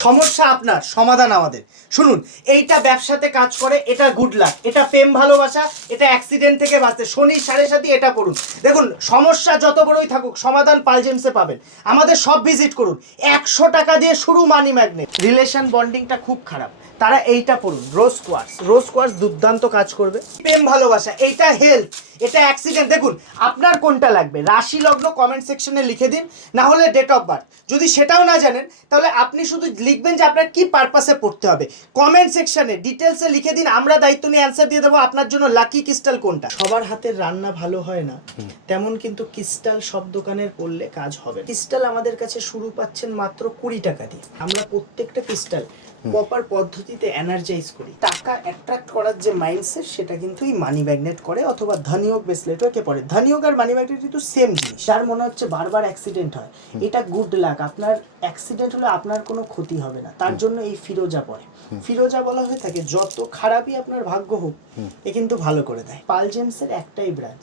সমস্যা আপনার, সমাধান আমাদের। শুনুন, এইটা ব্যবসাতে কাজ করে, এটা গুড লাক, এটা প্রেম ভালোবাসা, এটা অ্যাক্সিডেন্ট থেকে বাঁচতে, শনির 7.5 এটা পড়ুন। দেখুন, সমস্যা যত বড়ই থাকুক সমাধান পালজেমসে পাবেন। আমাদের সব ভিজিট করুন। 100 টাকা দিয়ে শুরু মানি ম্যাগনেট। রিলেশন বন্ডিংটা খুব খারাপ, তারা এইটা পড়ুন, রোজ কোয়ার্টজ। রোজ কোয়ার্টজ দুর্দান্ত কাজ করবে। প্রেম ভালোবাসা, এইটা হেলথ, এটা অ্যাক্সিডেন্ট। দেখুন আপনার কোনটা লাগবে, রাশি লগ্ন কমেন্ট সেকশনে লিখে দিন, না হলে ডেট অফ বার্থ। যদি সেটাও না জানেন তাহলে আপনি শুধু লিখবেন যে আপনার কি পারপাসে পড়তে হবে। কমেন্ট সেকশনে ডিটেলসে লিখে দিন, আমরা দায়িত্ব নিয়ে অ্যান্সার দিয়ে দেবো আপনার জন্য লাকি ক্রিস্টাল কোনটা। সবার হাতের রান্না ভালো হয় না, তেমন কিন্তু ক্রিস্টাল সব দোকানের পড়লে কাজ হবে। ক্রিস্টাল আমাদের কাছে শুরু পাচ্ছেন মাত্র 20 টাকা দিয়ে। আমরা প্রত্যেকটা ক্রিস্টাল প্রপার পদ্ধতিতে এনার্জাইজ করি। টাকা অ্যাট্রাক্ট করার যে মাইন্ডসেট সেটা কিন্তু এই মানি ম্যাগনেট করে, অথবা ধনীয়োগ ব্রেসলেটও কে পড়ে। ধনীয়োগ আর মানি ম্যাগনেট কিন্তু সেম জিনিস। যার মনে হচ্ছে বারবার অ্যাক্সিডেন্ট হয়, এটা গুড লাক, আপনার অ্যাক্সিডেন্ট হলে আপনার কোনো ক্ষতি হবে না, তার জন্য এই ফিরোজা পড়ে। ফিরোজা বলা হয়ে থাকে যত খারাপই আপনার ভাগ্য হোক এ কিন্তু ভালো করে দেয়। পালজেমসের একটাই ব্রাঞ্চ,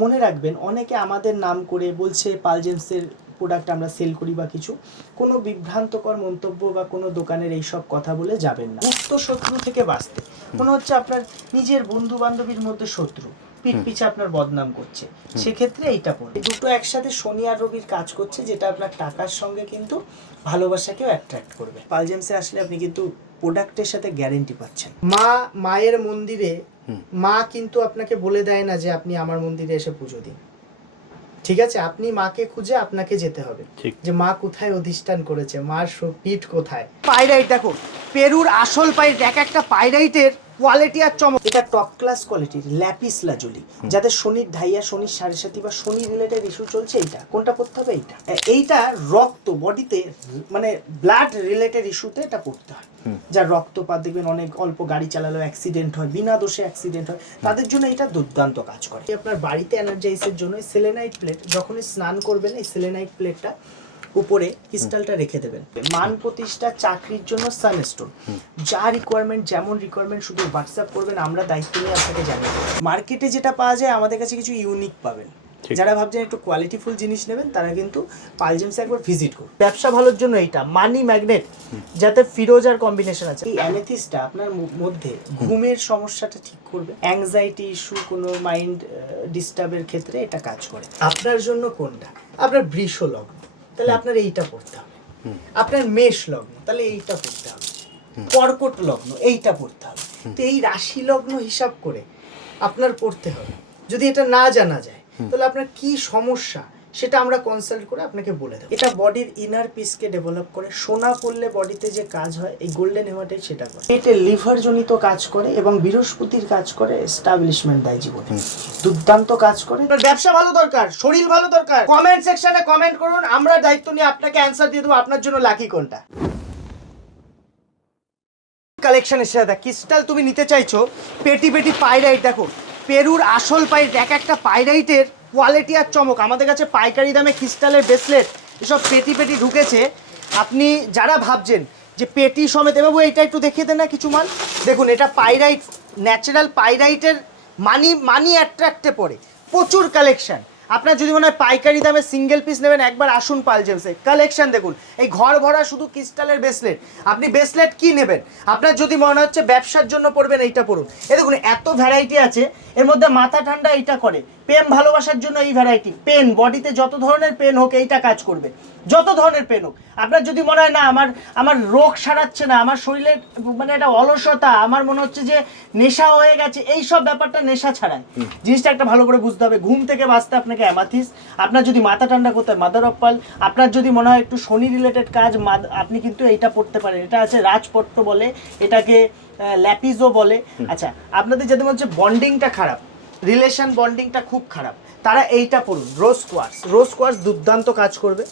মনে রাখবেন। অনেকে আমাদের নাম করে বলছে পালজেমসের প্রোডাক্ট আমরা সেল করি বা কিছু, কোনো বিভ্রান্তকর মন্তব্য বা কোনো দোকানের এইসব কথা বলে যাবেন না। গুপ্ত শত্রু থেকে বাঁচতে, মনে হচ্ছে আপনার নিজের বন্ধু বান্ধবীর মধ্যে শত্রু পিঠ পিছে আপনার বদনাম করছে, সেক্ষেত্রে এইটা পড়ে। দুটো একসাথে শনি আর রবির কাজ করছে, যেটা আপনার টাকার সঙ্গে কিন্তু ভালোবাসাকেও অ্যাট্রাক্ট করবে। পালজেমসে আসলে আপনি কিন্তু প্রোডাক্টের সাথে গ্যারেন্টি পাচ্ছেন। মায়ের মন্দিরে মা কিন্তু আপনাকে বলে দেয় না যে আপনি আমার মন্দিরে এসে পুজো দিন, ঠিক আছে? আপনি মাকে খুঁজে আপনাকে যেতে হবে, যে মা কোথায় অধিষ্ঠান করেছে, মার পিঠ কোথায়। পাইরাইট দেখো, পেরুর আসল পাইরাইট, এক একটা পাইরাইটের কোয়ালিটি আর চমক। এটা টপ ক্লাস কোয়ালিটির ল্যাপিস লাজুলি, যাদের শনির ঢাইয়া, শনির 7.5 বা শনি রিলেটেড ইস্যু চলছে, এইটা কোনটা পড়তে হবে? এইটা রক্ত বডিতে, মানে ব্লাড রিলেটেড ইস্যুতে এটা পড়তে হয়। যার রক্তপাত দেখবেন, অনেক অল্প গাড়ি চালালেও অ্যাক্সিডেন্ট হয়, বিনা দোষে অ্যাক্সিডেন্ট হয়, তাদের জন্য এটা দুর্দান্ত কাজ করে। আপনার বাড়িতে এনার্জাইজের জন্য সেলেনাইট প্লেট, যখনই স্নান করবেন এই সেলেনাইট প্লেটটা উপরে ক্রিস্টালটা রেখে দেবেন। মান প্রতিষ্ঠা, চাকরির জন্য সানস্টোন, যা রিকোয়ারমেন্ট, যেমন রিকোয়ারমেন্ট শুধু হোয়াটসঅ্যাপ করবেন, আমরা দায়িত্ব নিয়ে আপনাকে জানিয়ে দেবো। মার্কেটে যেটা পাওয়া যায় আমাদের কাছে কিছু ইউনিক পাবেন। যারা ভাবছেন একটু কোয়ালিটিফুল জিনিস নেবেন, তারা কিন্তু পালজেমসে একবার ভিজিট করুন। ব্যবসা ভালোর জন্য এইটা মানি ম্যাগনেট, যাতে ফিরোজার কম্বিনেশন আছে। এই অ্যামেথিস্টটা আপনার মধ্যে ঘুমের সমস্যাটা ঠিক করবে, অ্যাংজাইটি ইস্যু, কোনো মাইন্ড ডিস্টার্বের ক্ষেত্রে এটা কাজ করে। আপনার জন্য কোনটা? আপনার বৃষ লগ্ন, তাহলে আপনার এইটা পড়তে হবে। আপনার মেষ লগ্ন, তাহলে এইটা পড়তে হবে। কর্কট লগ্ন, এইটা পড়তে হবে। তো এই রাশি লগ্ন হিসাব করে আপনার পড়তে হবে। যদি এটা না জানা যায় তাহলে আপনার কি সমস্যা সেটা আমরা কনসাল্ট করে আপনাকে বলে দেবো। এটা বডির ইনার পিসকে ডেভেলপ করে। সোনা পড়লে বডিতে যে কাজ হয়, এই গোল্ডেন হেমাটাইট সেটা করে। পেটে লিভার জনিত কাজ করে, এবং বৃহস্পতির কাজ করে এস্টাবলিশমেন্ট দেয় জীবনে, দুর্দান্ত কাজ করে। ব্যবসা ভালো দরকার, শরীর ভালো দরকার, কমেন্ট সেকশনে কমেন্ট করুন, আমরা দায়িত্ব নিয়ে আপনাকে অ্যান্সার দিয়ে দেবো আপনার জন্য লাকি কোনটা। কালেকশনের সাথে ক্রিস্টাল তুমি নিতে চাইছো, পেটি পেটি পাইরাইট দেখো, পেরুর আসল পাইরাইট, এক একটা পাইরাইটের কোয়ালিটি আর চমক। আমাদের কাছে পাইকারি দামে ক্রিস্টালের ব্রেসলেট এসব পেটি পেটি ঢুকেছে। আপনি যারা ভাবছেন যে পেটি সমেত, বাবু এইটা একটু দেখিয়ে দেন না কিছু মাল। দেখুন, এটা পাইরাইট, ন্যাচারাল পাইরাইটের মানি অ্যাট্রাক্টে পড়ে, প্রচুর কালেকশন। আপনার যদি মনে হয় পাইকারি দামে সিঙ্গেল পিস নেবেন, একবার আসুন পালজেমসে। কালেকশন দেখুন, এই ঘর ভরা শুধু ক্রিস্টালের ব্রেসলেট। আপনি ব্রেসলেট কি নেবেন? আপনার যদি মনে হচ্ছে ব্যবসার জন্য পড়বেন, এইটা পড়ুন। এই দেখুন, এত ভ্যারাইটি আছে, এর মধ্যে মাথা ঠান্ডা এইটা করে। প্রেম ভালোবাসার জন্য এই ভ্যারাইটি। পেন, বডিতে যত ধরনের পেন হোক এইটা কাজ করবে, যত ধরনের পেন হোক। আপনার যদি মনে হয় না আমার রোগ সারাচ্ছে না, আমার শরীরে মানে একটা অলসতা, আমার মনে হচ্ছে যে নেশা হয়ে গেছে, এই সব ব্যাপারটা নেশা ছাড়ায়। জিনিসটা একটা ভালো করে বুঝতে হবে। ঘুম থেকে বাঁচতে আপনাকে অ্যামাথিস, আপনার যদি মাথা ঠান্ডা করতে হয় মাদার অফ পার্ল, আপনার যদি মনে হয় একটু শনি রিলেটেড কাজ, আপনি কিন্তু এইটা পড়তে পারেন। এটা আছে রাজপট্ট বলে, এটাকে ল্যাপিজও বলে। আচ্ছা, আপনাদের যাদের মধ্যে বন্ডিংটা খারাপ, রিলেশন বন্ডিংটা খুব খারাপ, তারা এইটা পড়ুন, রোজ কোয়ার্টজ। রোজ কোয়ার্টজ দুর্দান্ত কাজ করবে।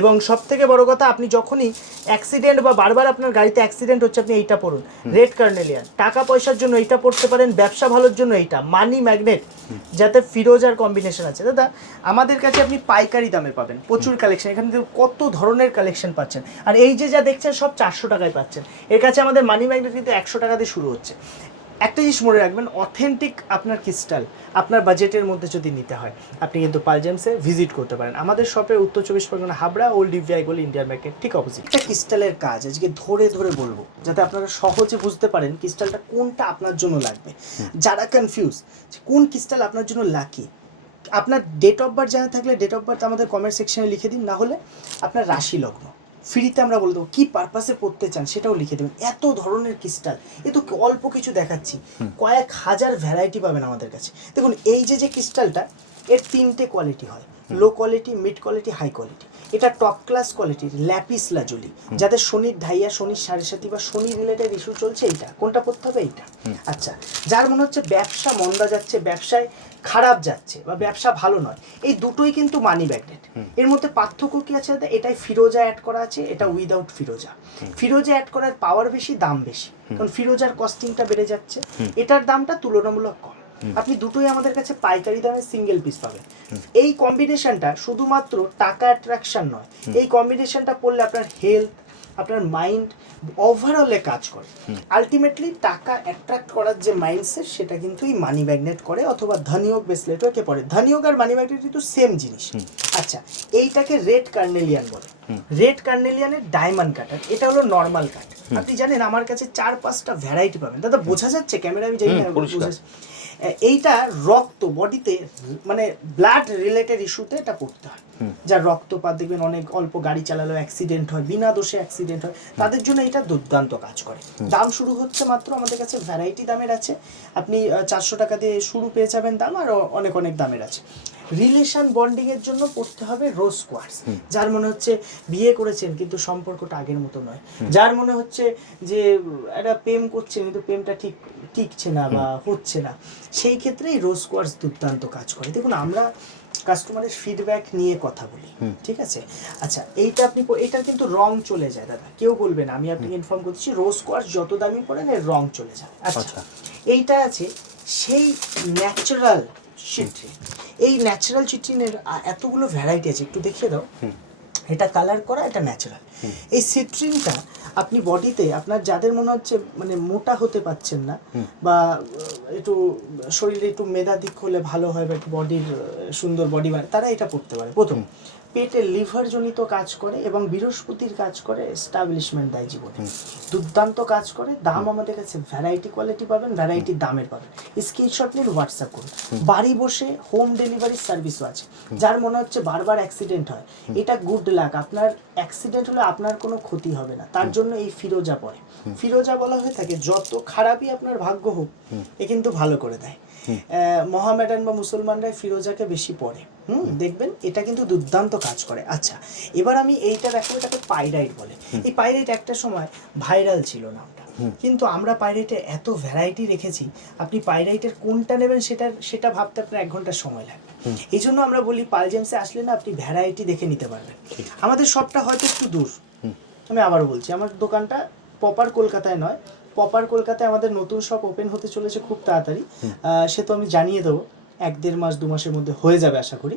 এবং সব থেকে বড় কথা, আপনি যখনই অ্যাক্সিডেন্ট বা বারবার আপনার গাড়িতে অ্যাক্সিডেন্ট হচ্ছে, আপনি এইটা পড়ুন, রেড কার্নেলিয়ান। টাকা পয়সার জন্য এইটা পড়তে পারেন, ব্যবসা ভালোর জন্য এইটা মানি ম্যাগনেট, যাতে ফিরোজার কম্বিনেশন আছে। দাদা, আমাদের কাছে আপনি পাইকারি দামে পাবেন, প্রচুর কালেকশন। এখানে কত ধরনের কালেকশন পাচ্ছেন, আর এই যে যা দেখছেন সব 400 টাকায় পাচ্ছেন। এর কাছে আমাদের মানি ম্যাগনেট কিন্তু 100 টাকা দিয়ে শুরু হচ্ছে। একটা জিনিস মনে রাখবেন, অথেন্টিক আপনার ক্রিস্টাল আপনার বাজেটের মধ্যে যদি নিতে হয় আপনি কিন্তু পাল জেমসে ভিজিট করতে পারেন। আমাদের শপে উত্তর 24 পরগনা, হাবড়া, ওল্ড ডিভিআই গলি, ইন্ডিয়ান মার্কেট ঠিক অপোজিট। একটা ক্রিস্টালের কাজ আজকে ধরে ধরে বলবো যাতে আপনারা সহজে বুঝতে পারেন ক্রিস্টালটা কোনটা আপনার জন্য লাগবে। যারা কনফিউজ কোন ক্রিস্টাল আপনার জন্য লাকি, আপনার ডেট অফ বার্থ জানা থাকলে ডেট অফ বার্থ আমাদের কমেন্ট সেকশনে লিখে দিন, না হলে আপনার রাশি লগ্ন ফ্রিতে আমরা বলে দেবো, কী পারপাসে পড়তে চান সেটাও লিখে দেবেন। এত ধরনের ক্রিস্টাল, এ তো অল্প কিছু দেখাচ্ছি, কয়েক হাজার ভ্যারাইটি পাবেন আমাদের কাছে। দেখুন এই যে ক্রিস্টালটা, এর 3টে কোয়ালিটি হয়, low quality, mid quality, high quality. এটা টপ ক্লাস কোয়ালিটির ল্যাপিস লাজুলি, যাদের শনির ঢাইয়া, শনির সাড়ে সাথী বা শনি রিলেটেড ইস্যু চলছে, এইটা কোনটা পড়তে হবে? এইটা। আচ্ছা, যার মনে হচ্ছে ব্যবসা মন্দা যাচ্ছে, ব্যবসায় খারাপ যাচ্ছে বা ব্যবসা ভালো নয়, এই দুটোই কিন্তু মানি ম্যাগনেট। এর মধ্যে পার্থক্য কি আছে? এটাই ফিরোজা অ্যাড করা আছে, এটা উইদাউট ফিরোজা। ফিরোজা অ্যাড করার পাওয়ার বেশি, দাম বেশি, কারণ ফিরোজার কস্টিংটা বেড়ে যাচ্ছে, এটার দামটা তুলনামূলক কম। আপনি দুটোই আমাদের কাছে পাইকারি দামে সিঙ্গেল পিস পাবেন। এই কম্বিনেশনটা শুধুমাত্র টাকা অ্যাট্রাকশন নয়, এই কম্বিনেশনটা পড়লে আপনার হেলথ, আপনার মাইন্ড ওভারঅলে কাজ করে। আলটিমেটলি টাকা অ্যাট্রাক্ট করার যে মাইন্ডসেট সেটা কিন্তু এই মানি ম্যাগনেট করে, অথবা ধনিয়োগ ব্রেসলেটও পড়ে। ধনিয়োগ আর মানি ম্যাগনেট কিন্তু সেম জিনিস। আচ্ছা, এইটাকে রেড কার্নেলিয়ান বলে। রেড কার্নেলিয়ানের ডায়মন্ড কাটার, এটা হলো নর্মাল কাট। আপনি জানেন আমার কাছে 4-5টা ভ্যারাইটি পাবেন। দাদা বোঝা যাচ্ছে ক্যামেরা? আমি জানি না। এইটা রক্ত বডিতে মানে ব্লাড রিলেটেড ইস্যুতে এটা পড়তে হয়। যার রক্তপাত দেখবেন, অনেক অল্প গাড়ি চালালেও অ্যাক্সিডেন্ট হয়, বিনা দোষে অ্যাক্সিডেন্ট হয়, তাদের জন্য এটা দুর্দান্ত কাজ করে। দাম শুরু হচ্ছে মাত্র, আমাদের কাছে ভ্যারাইটি দামের আছে, আপনি 400 টাকা দিয়ে শুরু পেয়ে যাবেন দাম, আর অনেক অনেক দামের আছে। রিলেশন বন্ডিংয়ের জন্য পড়তে হবে রোজ কোয়ার্টজ। যার মনে হচ্ছে বিয়ে করেছেন কিন্তু সম্পর্কটা আগের মতো নয়, যার মনে হচ্ছে যে একটা প্রেম করছেন কিন্তু প্রেমটা ঠিক টিকছে না বা হচ্ছে না, সেই ক্ষেত্রেই রোজ কোয়ার্টজ দুর্দান্ত কাজ করে। দেখুন আমরা কাস্টমারের ফিডব্যাক নিয়ে কথা বলি, ঠিক আছে? আচ্ছা, এইটা আপনি, এটার কিন্তু রং চলে যায় দাদা, কেউ বলবে না, আমি আপনাকে ইনফর্ম করছি, রোজ কোয়ার্টজ যত দামি পড়েন এর রং চলে যায়। আচ্ছা, এইটা আছে সেই ন্যাচারাল চিট্রিন। এই ন্যাচারাল চিট্রিনের এতগুলো ভ্যারাইটি আছে, একটু দেখিয়ে দাও। এটা কালার করা, এটা ন্যাচারাল। এই সিট্রিনটা আপনি বডিতে, আপনার যাদের মনে হচ্ছে মানে মোটা হতে পারছেন না, বা একটু শরীরে একটু মেধা দিক হলে ভালো হয়, বা একটু বডির সুন্দর বডি বানায়, তারা এটা পড়তে পারে। প্রথম, পেটের লিভার জনিত কাজ করে এবং বৃহস্পতির কাজ করে, এস্টাবলিশমেন্ট দেয় জীবনে, দুর্দান্ত কাজ করে। দাম আমাদের কাছে ভ্যারাইটি কোয়ালিটি পাবেন, ভ্যারাইটি দামের পাবেন। স্ক্রিনশট নিয়ে হোয়াটসঅ্যাপ করুন। বাড়ি বসে হোম ডেলিভারি সার্ভিসও আছে। যার মনে হচ্ছে বারবার অ্যাক্সিডেন্ট হয়, এটা গুড লাক, আপনার অ্যাক্সিডেন্ট হলে আপনার কোনো ক্ষতি হবে না, তার জন্য এই ফিরোজা পড়ে। ফিরোজা বলা হয়ে থাকে যত খারাপই আপনার ভাগ্য হোক, এ কিন্তু ভালো করে দেয়। মোহামেডান বা মুসলমানরা ফিরোজাকে বেশি পড়ে, দেখবেন এটা কিন্তু দুর্দান্ত কাজ করে। আচ্ছা, এবার আমি এইটা দেখো, এটাকে পাইরাইট বলে। এই পাইরাইট একটা সময় ভাইরাল ছিল নামটা, কিন্তু আমরা পাইরাইটের এত ভ্যারাইটি রেখেছি, আপনি পাইরাইটের কোনটা নেবেন সেটা ভাবতে আপনার 1 ঘন্টা সময় লাগবে। এই জন্য আমরা বলি পাল জেমসে আসলে না আপনি ভ্যারাইটি দেখে নিতে পারবেন। আমাদের শপটা হয়তো একটু দূর, আমি আবারও বলছি, আমার দোকানটা প্রপার কলকাতায় নয়, প্রপার কলকাতায় আমাদের নতুন শপ ওপেন হতে চলেছে খুব তাড়াতাড়ি, সে তো আমি জানিয়ে দেবো, 1-1.5 মাস 2 মাসের মধ্যে হয়ে যাবে আশা করি।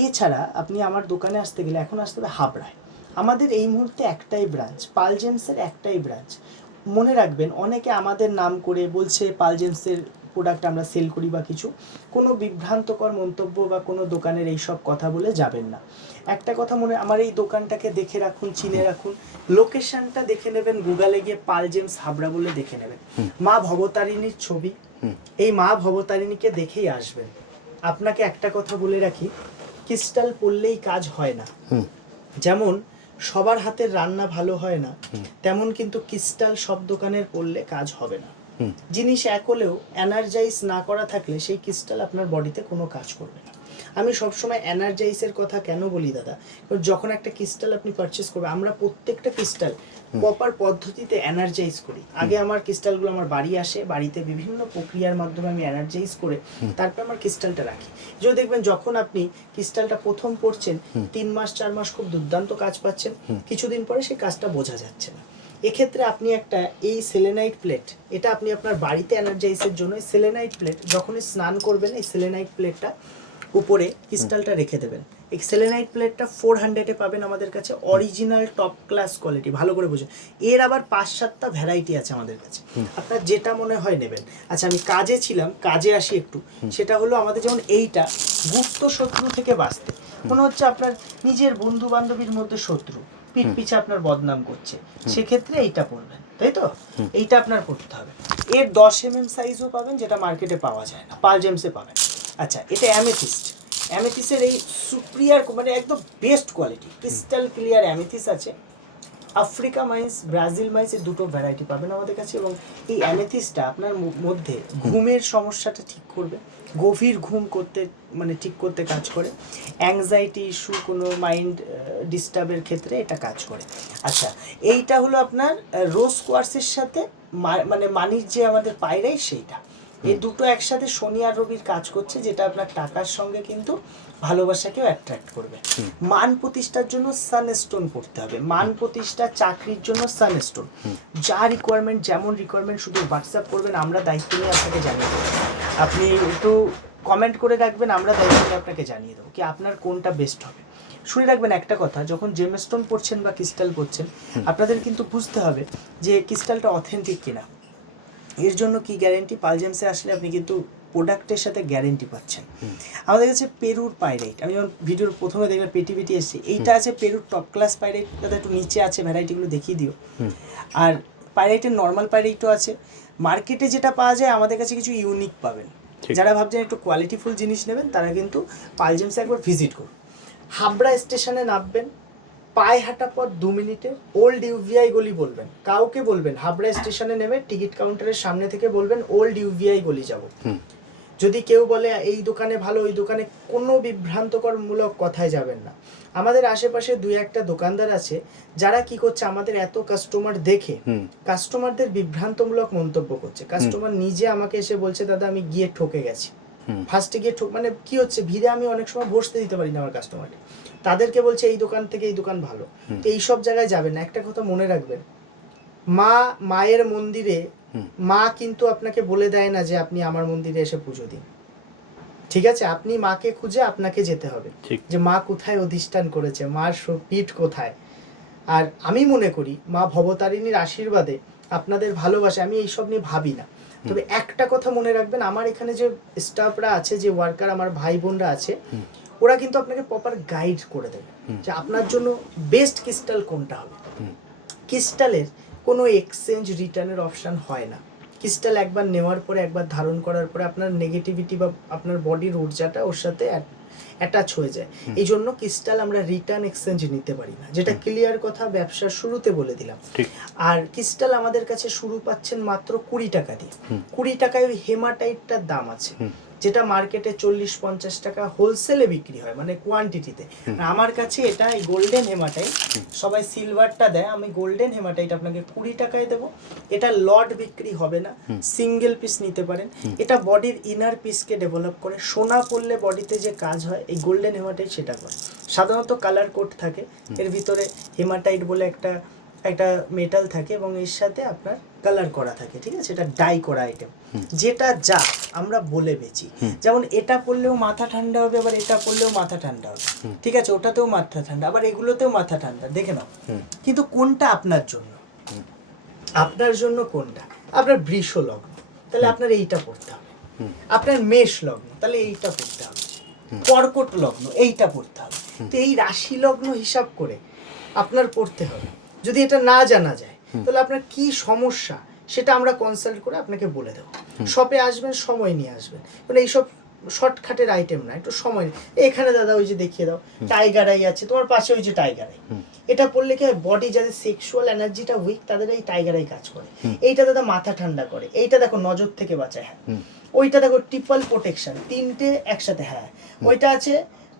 এছাড়া আপনি আমার দোকানে আসতে গেলে এখন আসতে হবে হাবড়ায়। আমাদের এই মুহূর্তে একটাই ব্রাঞ্চ, পাল জেমসের একটাই ব্রাঞ্চ। মনে রাখবেন, অনেকে আমাদের নাম করে বলছে পাল জেমসের প্রোডাক্ট আমরা সেল করি বা কিছু, কোনো বিভ্রান্তকর মন্তব্য বা কোনো দোকানের এইসব কথা বলে যাবেন না। একটা কথা মনে, আমার এই দোকানটাকে দেখে রাখুন, চিনে রাখুন, লোকেশনটা দেখে নেবেন, গুগলে গিয়ে পাল জেমস হাবড়া বলে দেখে নেবেন, মা ভবতারিণীর ছবি, এই মা ভবতারিণীকে দেখেই আসবেন। আপনাকে একটা কথা বলে রাখি, ক্রিস্টাল পড়লেই কাজ হয় না। যেমন সবার হাতের রান্না ভালো হয় না, তেমন কিন্তু ক্রিস্টাল সব দোকানের পড়লে কাজ হবে না। জিনিস এক হলেও এনার্জাইজ না করা থাকলে সেই ক্রিস্টাল আপনার বডিতে কোনো কাজ করবে না। আমি সবসময় এনার্জাইজের কথা কেন বলি দাদা, যখন একটা ক্রিস্টাল আপনি পারচেস করবেন, আমরা প্রত্যেকটা ক্রিস্টাল প্রপার পদ্ধতিতে এনার্জাইজ করি। আগে আমার ক্রিস্টালগুলো আমার বাড়ি আসে, বাড়িতে বিভিন্ন প্রক্রিয়ার মাধ্যমে আমি এনার্জাইজ করে তারপর আমার ক্রিস্টালটা রাখি। যদি দেখবেন যখন আপনি ক্রিস্টালটা প্রথম পড়ছেন, 3 মাস 4 মাস খুব দুর্দান্ত কাজ পাচ্ছেন, কিছুদিন পরে সেই কাজটা বোঝা যাচ্ছে না। এক্ষেত্রে আপনি একটা এই সেলেনাইট প্লেট, এটা আপনি আপনার বাড়িতে এনার্জাইজের জন্য সেলেনাইট প্লেট, যখনই স্নান করবেন এই সেলেনাইট প্লেটটা উপরে ক্রিস্টালটা রেখে দেবেন, এই সেলেনাইট প্লেটটা 400-এ পাবেন আমাদের কাছে, অরিজিনাল টপ ক্লাস কোয়ালিটি, ভালো করে বুঝুন। এর আবার 5-7টা ভ্যারাইটি আছে আমাদের কাছে, আপনার যেটা মনে হয় নেবেন। আচ্ছা আমি কাজে ছিলাম, কাজে আসি একটু। সেটা হলো আমাদের যেমন এইটা গুপ্ত শত্রু থেকে বাঁচতে, মনে হচ্ছে আপনার নিজের বন্ধু বান্ধবীর মধ্যে শত্রু পিঠ পিছে আপনার বদনাম করছে, সেক্ষেত্রে এইটা পড়বেন, তাই তো? এইটা আপনার পড়তে হবে। এর 10 mm সাইজও পাবেন, যেটা মার্কেটে পাওয়া যায় না, পাল জেমসে পাবেন। আচ্ছা এটা অ্যামেথিস্ট, অ্যামেথিসের এই সুপ্রিয়ার মানে একদম best quality crystal clear amethyst আছে। আফ্রিকা মাইন্স, ব্রাজিল মাইন্স, এই দুটো ভ্যারাইটি পাবেন আমাদের কাছে। এবং এই অ্যামেথিসটা আপনার মধ্যে ঘুমের সমস্যাটা ঠিক করবে, গভীর ঘুম করতে মানে ঠিক করতে কাজ করে, অ্যাংজাইটি ইস্যু, কোনো মাইন্ড ডিস্টার্বের ক্ষেত্রে এটা কাজ করে। আচ্ছা এইটা হলো আপনার রোজ কোয়ার্সের সাথে মানে মানির যে আমাদের পায়রাই সেইটা, এই দুটো একসাথে শনি আর রবির কাজ করছে, যেটা আপনার টাকার সঙ্গে কিন্তু ভালোবাসাকেও অ্যাট্রাক্ট করবে। মান প্রতিষ্ঠার জন্য সানস্টোন পড়তে হবে, মান প্রতিষ্ঠা, চাকরির জন্য সানস্টোন। যা রিকোয়ারমেন্ট, যেমন রিকোয়ারমেন্ট শুধু হোয়াটসঅ্যাপ করবেন, আমরা দায়িত্ব নিয়ে আপনাকে জানিয়ে দেবো। আপনি একটু কমেন্ট করে রাখবেন, আমরা দায়িত্ব নিয়ে আপনাকে জানিয়ে দেবো কি আপনার কোনটা বেস্ট হবে। শুনে রাখবেন একটা কথা, যখন জেমস্টোন পড়ছেন বা ক্রিস্টাল পড়ছেন, আপনাদের কিন্তু বুঝতে হবে যে ক্রিস্টালটা অথেন্টিক কিনা। এর জন্য কি গ্যারেন্টি, পাল জেমসে আসলে আপনি কিন্তু প্রোডাক্টের সাথে গ্যারেন্টি পাচ্ছেন। আমাদের কাছে পেরুর পাইরাইট, আমি যখন ভিডিওর প্রথমে দেখলাম পেটি এসেছি, এইটা আছে পেরুর টপ ক্লাস পাইরাইট, তাদের একটু নিচে আছে, ভ্যারাইটিগুলো দেখিয়ে দিও। আর পাইরাইটের নর্মাল পাইরাইটও আছে। মার্কেটে যেটা পাওয়া যায়, আমাদের কাছে কিছু ইউনিক পাবেন। যারা ভাবছেন একটু কোয়ালিটিফুল জিনিস নেবেন, তারা কিন্তু পাল জেমসে একবার ভিজিট করুন। হাবড়া স্টেশনে নামবেন, পায়ে হাঁটা পথ 2 মিনিটে, ওল্ড ইউভিআই গলি বলবেন, কাউকে বলবেন হাবড়া স্টেশনে নেমে টিকিট কাউন্টারের সামনে থেকে বলবেন ওল্ড ইউভিআই গলি যাব। যদি কেউ বলে এই দোকানে ভালো, ওই দোকানে, কোনো বিভ্রান্তকর মূলক কথায় যাবেন না। আমাদের আশেপাশে 2-1টা দোকানদার আছে যারা কি করছে, আমাদের এত কাস্টমার দেখে কাস্টমারদের বিভ্রান্তমূলক মন্তব্য করছে। কাস্টমার নিজে আমাকে এসে বলছে দাদা আমি গিয়ে ঠকে গেছি, ফার্স্টে গিয়ে মানে কি হচ্ছে, ভিড়ে আমি অনেক সময় বসতে দিতে পারি না আমার কাস্টমারকে, তাদেরকে বলছে এই দোকান থেকে এই দোকান ভালো। তো এইসব জায়গায় যাবেন না। একটা কথা মনে রাখবেন, মায়ের মন্দিরে মা কিন্তু আপনাকে বলে দেয় না যে আপনি আমার মন্দিরে এসে পুজো দিন, ঠিক আছে? আপনি মাকে খুঁজে আপনাকে যেতে হবে, যে মা কোথায় অধিষ্ঠান করেছে, মার পীঠ কোথায়। আর আমি মনে করি মা ভবতারিণীর আশীর্বাদে, আপনাদের ভালোবাসে, আমি এইসব নিয়ে ভাবি না। তবে একটা কথা মনে রাখবেন, আমার এখানে যে স্টাফরা আছে, যে ওয়ার্কার, আমার ভাই বোনরা আছে, ওরা কিন্তু আপনাকে প্রপার গাইড করে দেবে যে আপনার জন্য বেস্ট ক্রিস্টাল কোনটা হবে। ক্রিস্টালের কোনো এক্সচেঞ্জ রিটার্নের অপশান হয় না। ক্রিস্টাল একবার নেওয়ার পরে, একবার ধারণ করার পরে আপনার নেগেটিভিটি বা আপনার বডির ঊর্জাটা ওর সাথে অ্যাটাচ হয়ে যায়। এই জন্য ক্রিস্টাল আমরা রিটার্ন এক্সচেঞ্জ নিতে পারি না, যেটা ক্লিয়ার কথা ব্যবসার শুরুতে বলে দিলাম। আর ক্রিস্টাল আমাদের কাছে শুরু পাচ্ছেন মাত্র 20 টাকা দিয়ে। 20 টাকায় ওই হেমাটাইটটার দাম আছে, যেটা মার্কেটে 40-50 টাকা হোলসেলে বিক্রি হয়, মানে কোয়ান্টিটিতে। আমার কাছে এটা গোল্ডেন হেমাটাইট, সবাই সিলভারটা দেয়, আমি গোল্ডেন হেমাটাইট আপনাকে 20 টাকায় দেবো। এটা লট বিক্রি হবে না, সিঙ্গেল পিস নিতে পারেন। এটা বডির ইনার পিসকে ডেভেলপ করে। সোনা পড়লে বডিতে যে কাজ হয়, এই গোল্ডেন হেমাটাইট সেটা করে। সাধারণত কালার কোড থাকে, এর ভিতরে হেমাটাইট বলে একটা মেটাল থাকে, এবং এর সাথে আপনার কালার করা থাকে, ঠিক আছে? এটা ডাই করা আইটেম, যেটা যা আমরা বলে বেচি। যেমন এটা পড়লেও মাথা ঠান্ডা হবে, আবার এটা পড়লেও মাথা ঠান্ডা হবে, ঠিক আছে? ওটাতেও মাথা ঠান্ডা, আবার এগুলোতেও মাথা ঠান্ডা, দেখে নাও। কিন্তু কোনটা আপনার জন্য, আপনার জন্য কোনটা? আপনার বৃষ লগ্ন, তাহলে আপনার এইটা পড়তে হবে। আপনার মেষ লগ্ন, তাহলে এইটা পড়তে হবে। কর্কট লগ্ন, এইটা পড়তে হবে। তো এই রাশি লগ্ন হিসাব করে আপনার পড়তে হবে। যদি এটা না জানা যায়, তাহলে আপনার কি সমস্যা সেটা আমরা কনসাল্ট করে আপনাকে বলে দেবো। শপে আসবেন, সময় নিয়ে আসবেন, মানে এইসব শর্টকাটের আইটেম না, একটু সময়। এখানে দাদা ওই যে দেখিয়ে দাও, টাইগার আই আছে তোমার পাশে, ওই যে টাইগার আই, এটা পড়লে কি হয়, বডি যাদের সেক্সুয়াল এনার্জিটা উইক, তাদের এই টাইগার আই কাজ করে। এইটা দাদা মাথা ঠান্ডা করে। এইটা দেখো নজর থেকে বাঁচায়, হ্যাঁ। ওইটা দেখো ট্রিপল প্রোটেকশন, 3টে একসাথে, হ্যাঁ।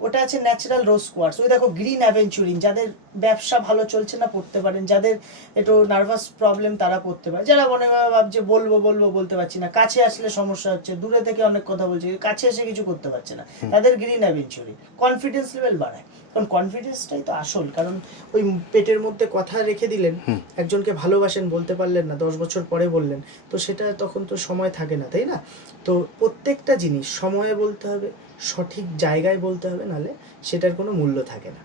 ওটা আছে ন্যাচারাল রোজ কোয়ার্টজ। ওই দেখো গ্রিন অ্যাভেঞ্চুরিন, যাদের ব্যবসা ভালো চলছে না পড়তে পারেন, যাদের একটু নার্ভাস প্রবলেম তারা পড়তে পারে, যারা মনে ভাবছে বলবো বলতে পারছি না, কাছে আসলে সমস্যা হচ্ছে, দূরে থেকে অনেক কথা বলছে, কাছে এসে কিছু করতে পারছে না, তাদের গ্রিন অ্যাভেঞ্চুরিন কনফিডেন্স লেভেল বাড়ায়। কারণ কনফিডেন্সটাই তো আসল। কারণ ওই পেটের মধ্যে কথা রেখে দিলেন, একজনকে ভালোবাসেন, বলতে পারলেন না, 10 বছর পরে বললেন, তো সেটা তখন তো সময় থাকে না, তাই না? তো প্রত্যেকটা জিনিস সময়ে বলতে হবে, সঠিক জায়গায় বলতে হবে, নাহলে সেটার কোনো মূল্য থাকে না।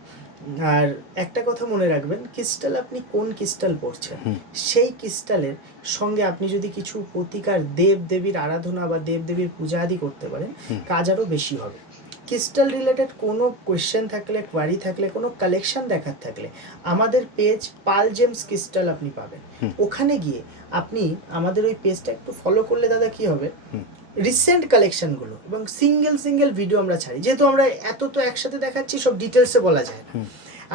আর একটা কথা মনে রাখবেন, ক্রিস্টাল আপনি কোন ক্রিস্টাল পড়ছেন সেই ক্রিস্টালের সঙ্গে আপনি যদি কিছু প্রতিকার দেব দেবীর আরাধনা বা দেব দেবীর পূজা আদি করতে পারেন, কাজ আরও বেশি হবে। ক্রিস্টাল রিলেটেড কোনো কোয়েশ্চেন থাকলে, কোয়ারি থাকলে, কোনো কালেকশন দেখার থাকলে আমাদের পেজ পাল জেমস ক্রিস্টাল আপনি পাবেন। ওখানে গিয়ে আপনি আমাদের ওই পেজটা একটু ফলো করলে দাদা কি হবে, রিসেন্ট কালেকশনগুলো এবং সিঙ্গেল ভিডিও আমরা ছাড়ি, যেহেতু আমরা এত তো একসাথে দেখাচ্ছি, সব ডিটেলসে বলা যায় না।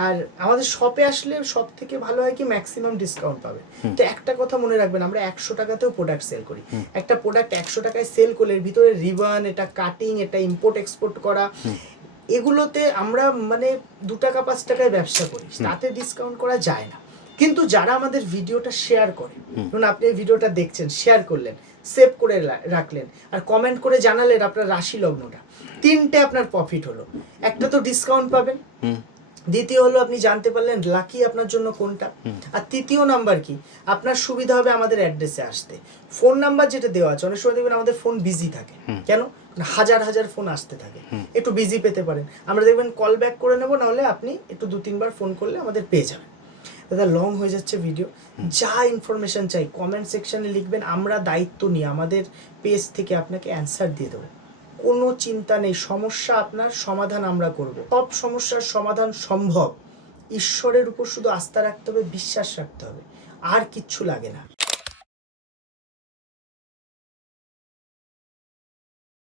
আর আমাদের শপে আসলে সব থেকে ভালো হয় কি ম্যাক্সিমাম ডিসকাউন্ট পাবে। তো একটা কথা মনে রাখবেন, আমরা 100 টাকাতেও প্রোডাক্ট সেল করি। একটা প্রোডাক্ট 100 টাকায় সেল করলে এর ভিতরে রিবান, এটা কাটিং, এটা ইম্পোর্ট এক্সপোর্ট করা, এগুলোতে আমরা মানে 2 টাকা 5 টাকায় ব্যবসা করি, তাতে ডিসকাউন্ট করা যায় না। কিন্তু যারা আমাদের ভিডিওটা শেয়ার করে, ধরুন আপনি এই ভিডিওটা দেখছেন, শেয়ার করলেন, সেভ করে রাখলেন, আর কমেন্ট করে জানালেন আপনার রাশি লগ্নটা, 3টে আপনার প্রফিট হলো। একটা তো ডিসকাউন্ট পাবেন, দ্বিতীয় হলো আপনি জানতে পারলেন লাকি আপনার জন্য কোনটা, আর তৃতীয় নাম্বার কি, আপনার সুবিধা হবে আমাদের অ্যাড্রেসে আসতে। ফোন নাম্বার যেটা দেওয়া আছে, অনেক সময় দেখবেন আমাদের ফোন বিজি থাকে, কেন, হাজার ফোন আসতে থাকে, একটু বিজি পেতে পারেন, আমরা দেখবেন কল ব্যাক করে নেবো, নাহলে আপনি একটু 2-3 বার ফোন করলে আমাদের পেয়ে যাবেন। দাদা লং হয়ে যাচ্ছে ভিডিও, যা ইনফরমেশন চাই কমেন্ট সেকশনে লিখবেন, আমরা দায়িত্ব নিয়ে আমাদের পেজ থেকে আপনাকে অ্যান্সার দিয়ে দেবো। কোনো চিন্তা নেই, সমস্যা আপনার সমাধান আমরা করব, সব সমস্যার সমাধান সম্ভব। ঈশ্বরের উপর শুধু আস্থা রাখতে হবে, বিশ্বাস রাখতে হবে, আর কিচ্ছু লাগে না।